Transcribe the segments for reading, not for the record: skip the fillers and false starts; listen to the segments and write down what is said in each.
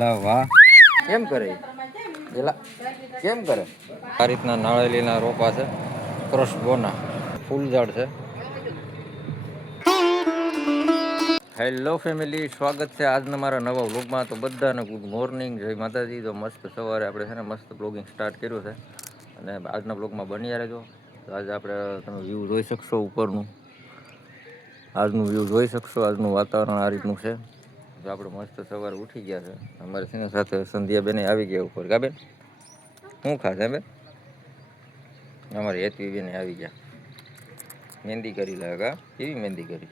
લા વાહ, કેમ કરે એલા, કેમ કરે? આ રીતના નાળેલીના રોપા છે, ક્રોસબોના ફૂલ ઝાડ છે. હેલો ફેમિલી, સ્વાગત છે આજના મારા નવા વ્લોગમાં. તો બધાને ગુડ મોર્નિંગ, જય માતાજી. તો મસ્ત સવારે આપણે છે ને મસ્ત બ્લોગિંગ સ્ટાર્ટ કર્યું છે અને આજના બ્લોગમાં બન્યા રહેજો. તો આજે આપણે તમે વ્યૂ જોઈ શકશો ઉપરનું, આજનું વ્યૂ જોઈ શકશો. આજનું વાતાવરણ આ રીતનું છે. તો આપણે મસ્ત સવારે ઉઠી ગયા છે. અમારે છે ને સાથે સંધ્યા બેન આવી ગયા ઉપર. કા બેન શું ખાશે બેન? અમારે હેતવી બેન આવી ગયા, મહેંદી કરી લાગે. કા કેવી મહેંદી કરી?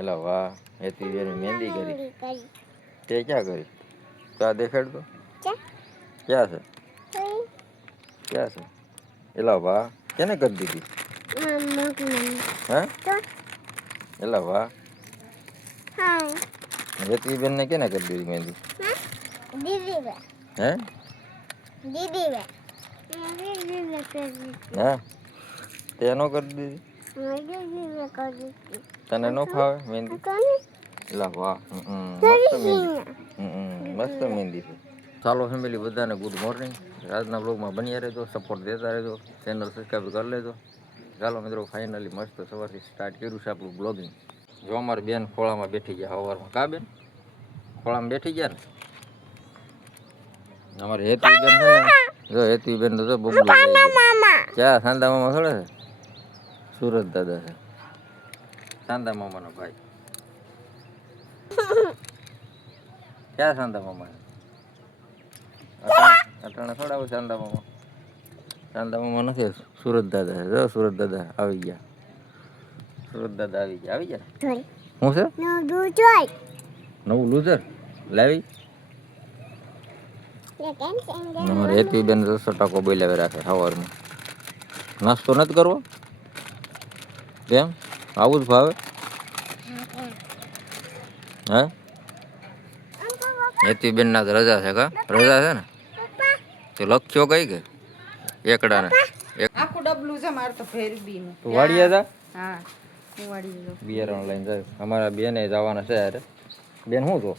એલા વાહ, હેતવી બેન મહેંદી કરી. તે ક્યાં કરી? ક્યાં દેખાડ તો, ક્યાં છે? ક્યાં છે? એલા વાહ, કેને કરી દીધી? હે એલા વાહ, હેતવી બેન ને કેને કરી દીધી મહેંદી? હે હે તે નો કરી દીધી? તને નો ફાવે મહેંદી? એલા વાહ, મસ્ત મહેંદી, મસ્ત મહેંદી છે. ચાલો ફેમિલી, બધાને ગુડ મોર્નિંગ. આજના બ્લોગમાં બન્યા રહેજો, સપોર્ટ દેતા રહેજો, ચેનલ સબસ્ક્રાઈબ કરી લેજો. ચાલો મિત્રો, ફાઇનલી મસ્ત સવારથી સ્ટાર્ટ કર્યું છે આપણું બ્લોગિંગ. જો અમારી બેન ખોળામાં બેઠી ગયા સવારમાં. કા બેન ખોળામાં બેઠી ગયા ને? અમારી હેતવી બેન છે ને, જો હેતવી બેન તો બબલું ક્યાં સાંદા મામા થોડે છે, સુરત દાદા છે, સાંદા મામાનો ભાઈ. ક્યાં સાંદા મામા? અટાણે થોડા આવું સાંદા મામા. સાંદા મામા નથી, સુરત દાદા છે. જો સુરત દાદા આવી ગયા, સુરત દાદા આવી ગયા. આવી ગયા શું છે? નવું લૂઝર લાવી? અમારે હેતવી બેન 10 ટકો બોલાવે રાખે સવારમાં. નાસ્તો નથી કરવો? કેમ આવું જ ભાવે? હે હેતવી બેન ના રજા છે. કા રજા છે ને? તો લખ્યો કઈ કે એકડા ને આખું ડબલું છે મારે તો ફેરબી નું. તું વાડીએ જા? હા હું વાડીએ જાઉં. બિયારણ લઈને જાય. અમારા બેને જવાના છે. યાર બેન શું જો?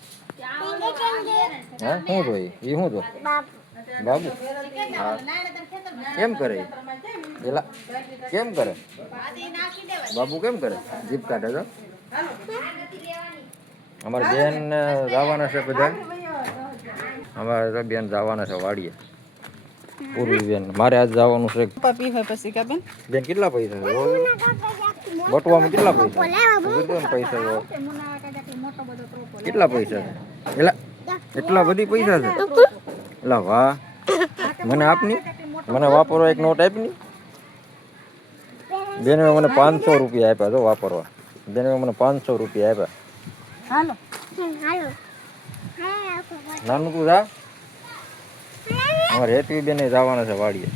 હે શું જોઈ? એ શું જો? બાબુ કેમ કરે એલા, કેમ કરે બાબુ? કેમ કરે? જીપ કાઢે તો. અમારા બેન જવાના છે બધા. અમારે બેન જવાના છે વાડીએ. પૂર્વી બેન મારે આજ જવાનું છે. પપી હોય પછી કા બેન? બેન કેટલા પૈસા છે? બટવામાં કેટલા પૈસા? પૈસા કેટલા પૈસા છે? એલા એટલા બધી પૈસા છે? એલા વાહ, મને આપની, મને વાપરવા એક નોટ આપની. બેન મને 500 રૂપિયા આપ્યા તો વાપરવા. બેન મને 500 રૂપિયા આપ્યા. હાલો નાનું તું જા. અમારે હેતવી બેન જવાના છે વાડીએ.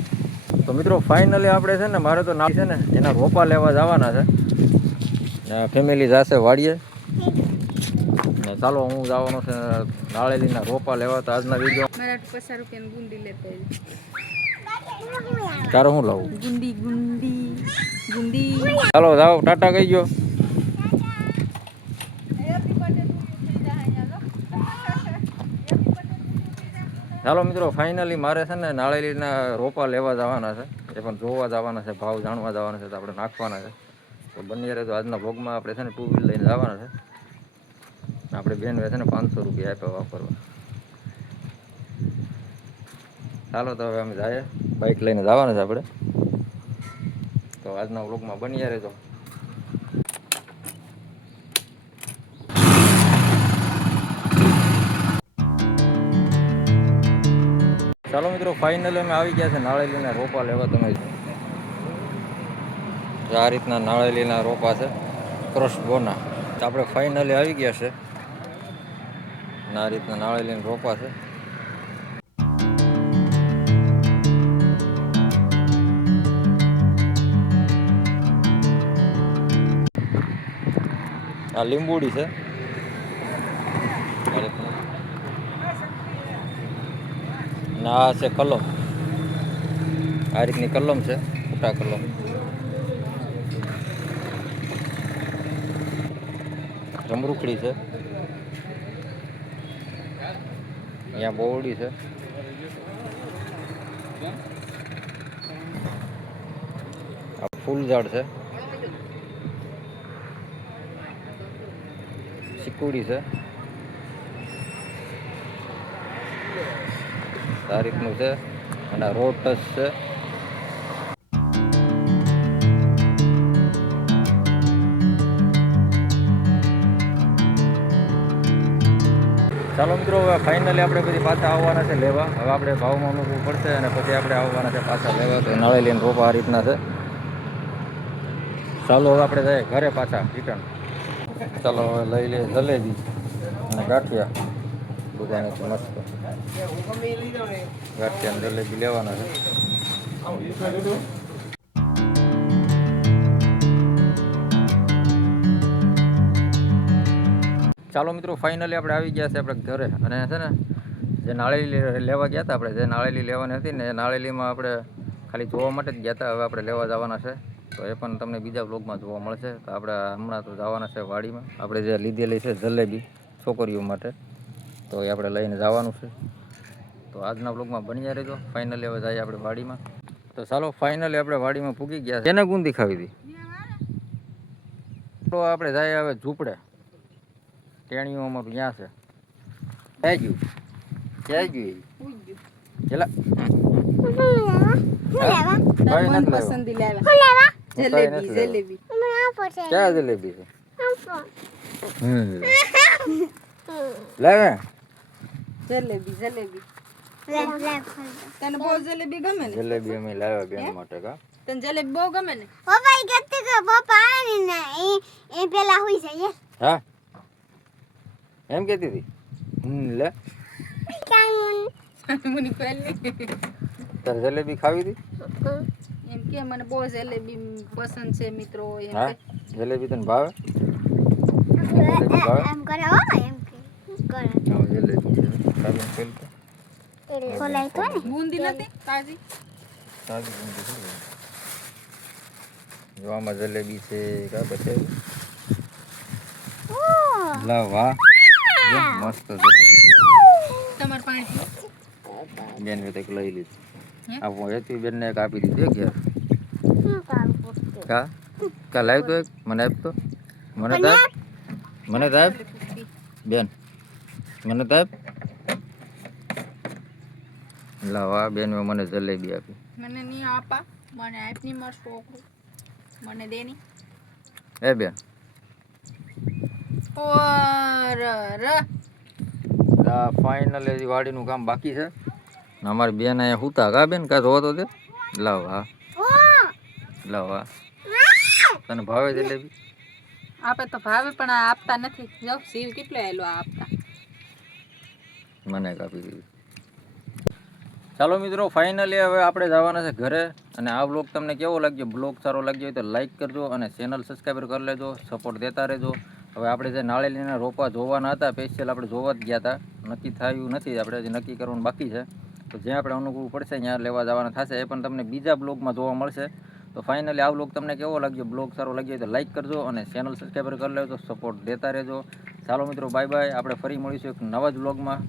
તો મિત્રો ફાઇનલી આપણે છે ને, મારે તો ના છે ને એના રોપા લેવા જવાના છે. ફેમિલી જશે વાડીએ. ને ચાલો હું જવાનો છે નાળેલીના રોપા લેવા. તો આજના વિડીયો મારા 50 રૂપિયાની ગુંડી લેતો. તારે શું લાવું? ગુંડી ગુંડી ગુંડી. ચાલો જાઓ, ટાટા કહી ગયો. ચાલો મિત્રો, ફાઇનલી મારે છે ને નાળેલીના રોપા લેવા જવાના છે. એ પણ જોવા જવાના છે, ભાવ જાણવા જવાના છે. તો આપણે નાખવાના છે. તો બની રહે તો આજના બ્લોગમાં આપણે છે ને 2 વ્હીલ લઈને જવાના છે. આપણે બેન છે ને 500 રૂપિયા આપ્યા વાપરવા. ચાલો તો હવે અમે જાય, બાઇક લઈને જવાના છે આપણે. તો આજના બ્લોગમાં બની રહેજો. ચાલો મિત્રો, ફાઇનલી અમે આવી ગયા છે નાળેલીના રોપા લેવા. તમે આ રીતના નાળેલીના રોપા છે, ક્રોસબોના. આપણે ફાઇનલી આવી ગયા છે. આ રીતના નાળેલીના રોપા છે. આ લીંબુડી છે. આ છે કલમ. આ રીતની કલમ છે, મોટા કલમ. જમરૂખડી છે. અહીંયા બોવડી છે. આ ફૂલ ઝાડ છે. ચીકુડી છે. આ રીતનું છે. અને આ રોટસ છે. ચાલો મિત્રો, હવે ફાઇનલી આપણે પછી પાછા આવવાના છે લેવા. હવે આપણે ભાવમાં મૂકવું પડશે અને પછી આપણે આવવાના છે પાછા લેવા. તો નાળે લઈને રોપા આ રીતના છે. ચાલો હવે આપણે જઈએ ઘરે પાછા રિટર્ન. ચાલો હવે લઈ લે જલેબી અને ગાંઠિયા બધાને મસ્ત ગાંઠિયા અને જલેબી લેવાના છે. ચાલો મિત્રો, ફાઇનલી આપણે આવી ગયા છે આપણે ઘરે. અને છે ને જે નાળેલી લેવા ગયા હતા આપણે, જે નાળેલી લેવાની હતી ને એ નાળેલીમાં આપણે ખાલી જોવા માટે જ ગયા હતા. હવે આપણે લેવા જવાના છે, તો એ પણ તમને બીજા બ્લોગમાં જોવા મળશે. તો આપણે હમણાં તો જવાના છે વાડીમાં. આપણે જે લીધેલી છે જલેબી છોકરીઓ માટે, તો એ આપણે લઈને જવાનું છે. તો આજના બ્લોગમાં બન્યા રહેજો. ફાઇનલી હવે જઈએ આપણે વાડીમાં. તો ચાલો ફાઇનલી આપણે વાડીમાં પૂગી ગયા. એને ગુંદી ખાવી હતી તો આપણે જઈએ હવે ઝૂંપડે. ટેણીઓ અમારું ત્યાં છે. ક્યાં ગયું? ક્યાં ગયું? ચલા ક્યાં જલેબી છે? લાવે જલેબી જલેબી તને બહુ જલેબી ગમે ને? જલેબી અમે લાવ્યા બેન માટે. કા તને જલેબી બહુ ગમે ને? પપ્પા એ કહેતે કે પપ્પા આવે ને એ પેલા હોઈ જાય. હા એમ કહેતી હતી. લે મુની પહેલી તારે જલેબી ખાવી હતી? એમ કે મને બહુ જલેબી પસંદ છે મિત્રો. એમ હા કે જલેબી તને ભાવે? જલેબી ભાવે? એમ કરે હો એમ કરે. હા જલેબી છે. સાબુન તેલ તો ખોલાય તો ને. બુંદી નથી તાજી? સાદી બુંદી છે. જો આમાં જલેબી છે. કા પછી લાવ વાહ જો મસ્ત જલેબી તમાર પાણી બેન એક લઈ લીધી. આપો એથી બેનને એક આપી દીધી ઘેર. કા કા લાવ તો એક મને આપ તો. મને તો આપ. મને તો આપ બેન. મને તો આપ. લાવ આ બેન મને જલેબી આપી. મને નહીં આપા. મને આપ ની માર છોકરું મને દે ની. એ બેન ઓર ર ફાઇનલી વાડીનું કામ બાકી છે. અમારી બેન અહીંયા હુતા. કા બેન કા જોવો તો દે. લાવ હા લાવ હા. તને ભાવે જલેબી? આપે તો ભાવે પણ આ આપતા નથી. જો શિવ કેટલો આયલો આપતા. મને કાપી દીધી. ચાલો મિત્રો, ફાઇનલી હવે આપણે જવાના છે ઘરે. અને આ બ્લોગ તમને કેવો લાગ્યો? બ્લોગ સારો લાગ્યો હોય તો લાઈક કરજો અને ચેનલ સબસ્ક્રાઈબર કરી લેજો. સપોર્ટ દેતા રહેજો. હવે આપણે જે નાળેલીના રોપા જોવાના હતા, સ્પેશિયલ આપણે જોવા જ ગયા હતા. નક્કી થયું નથી, આપણે હજી નક્કી કરવાનું બાકી છે. તો જ્યાં આપણે અનુકૂળ પડશે ત્યાં લેવા જવાના થશે. એ પણ તમને બીજા બ્લોગમાં જોવા મળશે. તો ફાઇનલી આ બ્લોગ તમને કેવો લાગ્યો? બ્લોગ સારો લાગ્યો હોય તો લાઈક કરજો અને ચેનલ સબસ્ક્રાઈબર કરી લેજો. સપોર્ટ દેતા રહેજો. ચાલો મિત્રો, બાય બાય. આપણે ફરી મળીશું એક નવા જ બ્લોગમાં.